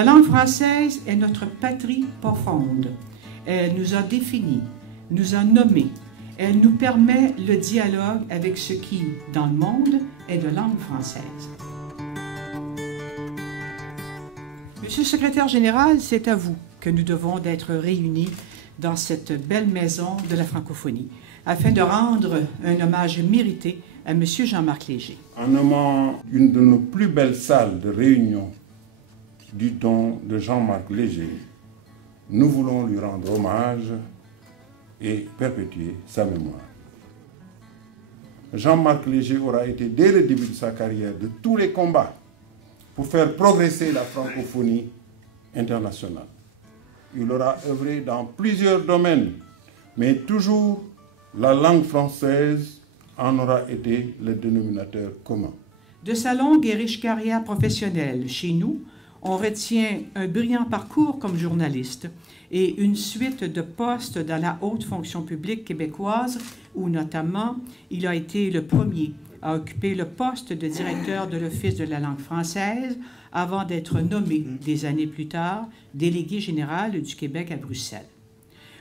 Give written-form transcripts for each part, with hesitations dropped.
La langue française est notre patrie profonde. Elle nous a définis, nous a nommés. Elle nous permet le dialogue avec ce qui, dans le monde, est de langue française. Monsieur le secrétaire général, c'est à vous que nous devons d'être réunis dans cette belle maison de la francophonie, afin de rendre un hommage mérité à Monsieur Jean-Marc Léger. En nommant une de nos plus belles salles de réunion du don de Jean-Marc Léger, nous voulons lui rendre hommage et perpétuer sa mémoire. Jean-Marc Léger aura été dès le début de sa carrière de tous les combats pour faire progresser la francophonie internationale. Il aura œuvré dans plusieurs domaines, mais toujours la langue française en aura été le dénominateur commun. De sa longue et riche carrière professionnelle chez nous, on retient un brillant parcours comme journaliste et une suite de postes dans la haute fonction publique québécoise où notamment il a été le premier à occuper le poste de directeur de l'Office de la langue française avant d'être nommé des années plus tard délégué général du Québec à Bruxelles.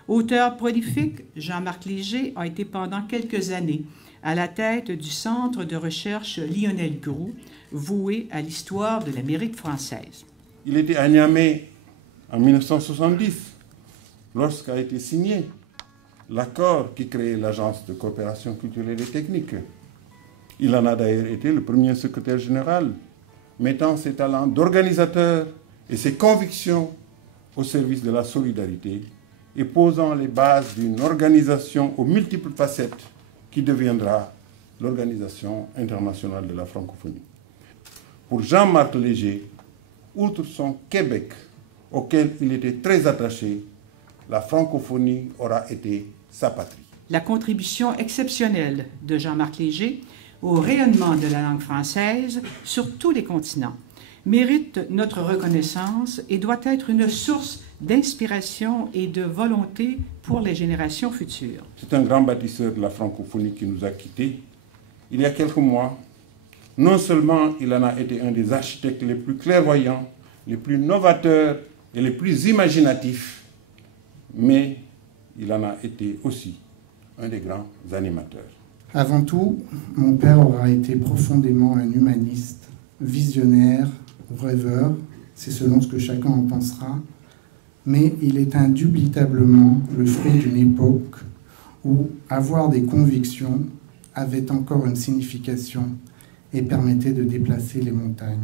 Auteur prolifique, Jean-Marc Léger a été pendant quelques années à la tête du Centre de recherche Lionel Groulx, voué à l'histoire de l'Amérique française. Il était à Niamey en 1970, lorsqu'a été signé l'accord qui créait l'Agence de coopération culturelle et technique. Il en a d'ailleurs été le premier secrétaire général, mettant ses talents d'organisateur et ses convictions au service de la solidarité et posant les bases d'une organisation aux multiples facettes qui deviendra l'Organisation internationale de la francophonie. Pour Jean-Marc Léger, outre son Québec, auquel il était très attaché, la francophonie aura été sa patrie. La contribution exceptionnelle de Jean-Marc Léger au rayonnement de la langue française sur tous les continents mérite notre reconnaissance et doit être une source d'inspiration et de volonté pour les générations futures. C'est un grand bâtisseur de la francophonie qui nous a quittés il y a quelques mois. Non seulement il en a été un des architectes les plus clairvoyants, les plus novateurs et les plus imaginatifs, mais il en a été aussi un des grands animateurs. Avant tout, mon père aura été profondément un humaniste, visionnaire, rêveur, c'est selon ce que chacun en pensera, mais il est indubitablement le fruit d'une époque où avoir des convictions avait encore une signification et permettait de déplacer les montagnes.